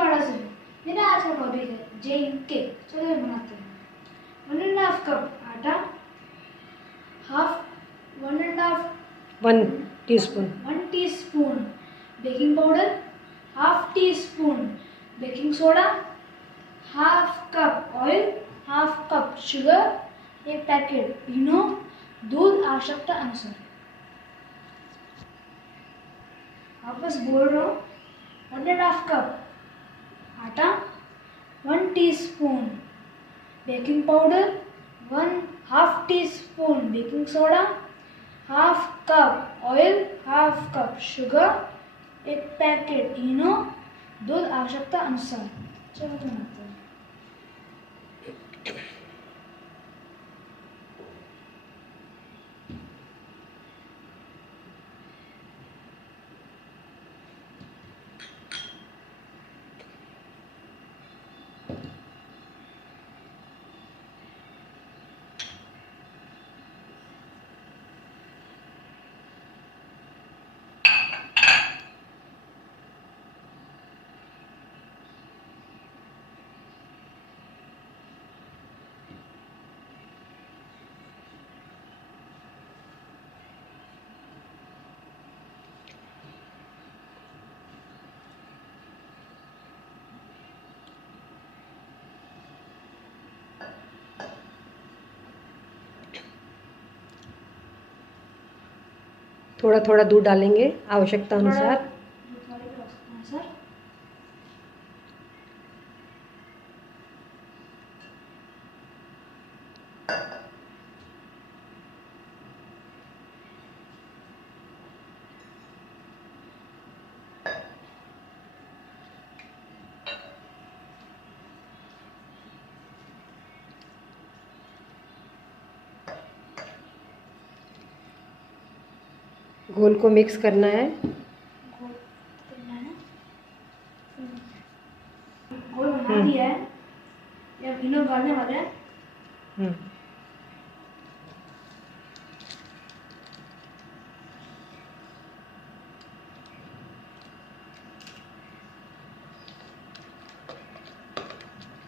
विजयवाड़ा से मेरा आज का टॉपिक है जैन केक। चलिए बनाते हैं। 1.5 कप आटा, one teaspoon 1 teaspoon baking powder, half tea spoon baking soda, half cup oil, half cup sugar, एक पैकेट इनो, दूध आवश्यकता अनुसार। वापस बोल रहा हूँ, 1.5 कप आटा, 1 teaspoon baking powder, half tea spoon baking soda, half cup oil, half cup sugar, एक पैकेट इनो, दूध आवश्यकता अनुसार। चलो बनाते हैं। थोड़ा थोड़ा दूध डालेंगे आवश्यकता अनुसार। घोल को मिक्स करना है। घोल बना दिया है, या इनो डालने वाले हैं।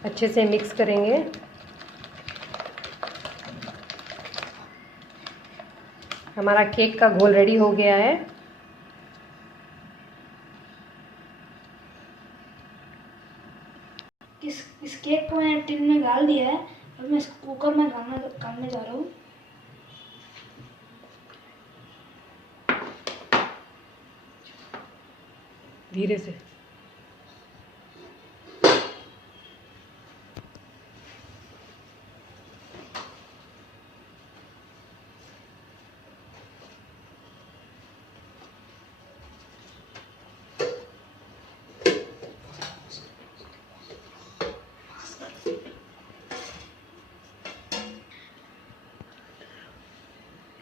अच्छे से मिक्स करेंगे। हमारा केक का घोल रेडी हो गया है। इस केक को मैंने टिन में डाल दिया है। अब मैं इसको कुकर में डालने जा रहा हूँ। धीरे से।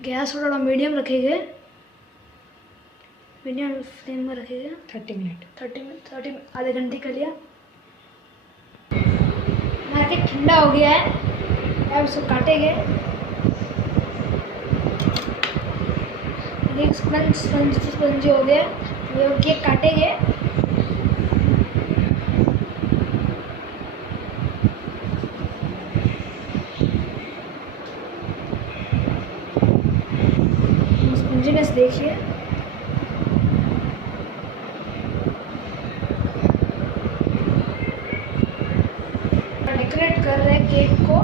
गैस थोड़ा मीडियम रखेंगे, मीडियम फ्लेम में रखेंगे। 30 आधे घंटे के लिए। हमारा केक ठंडा हो गया है। अब इसको काटेंगे। एक स्पंज हो गया, ये केक काटेंगे। स्पंजीनेस देखिए। डेकोरेट कर रहे हैं केक को।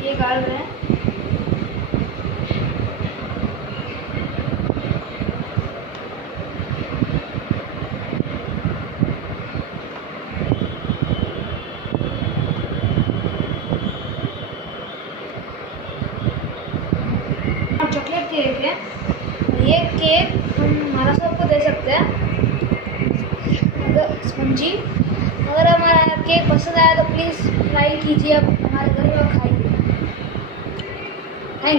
ये डाल रहे हैं। चॉकलेट केक है। ये केक हम हमारा सबको दे सकते हैं, अगर स्पंजी। अगर हमारा केक पसंद आया तो प्लीज़ ट्राई कीजिए, आप हमारे घर में खाइए।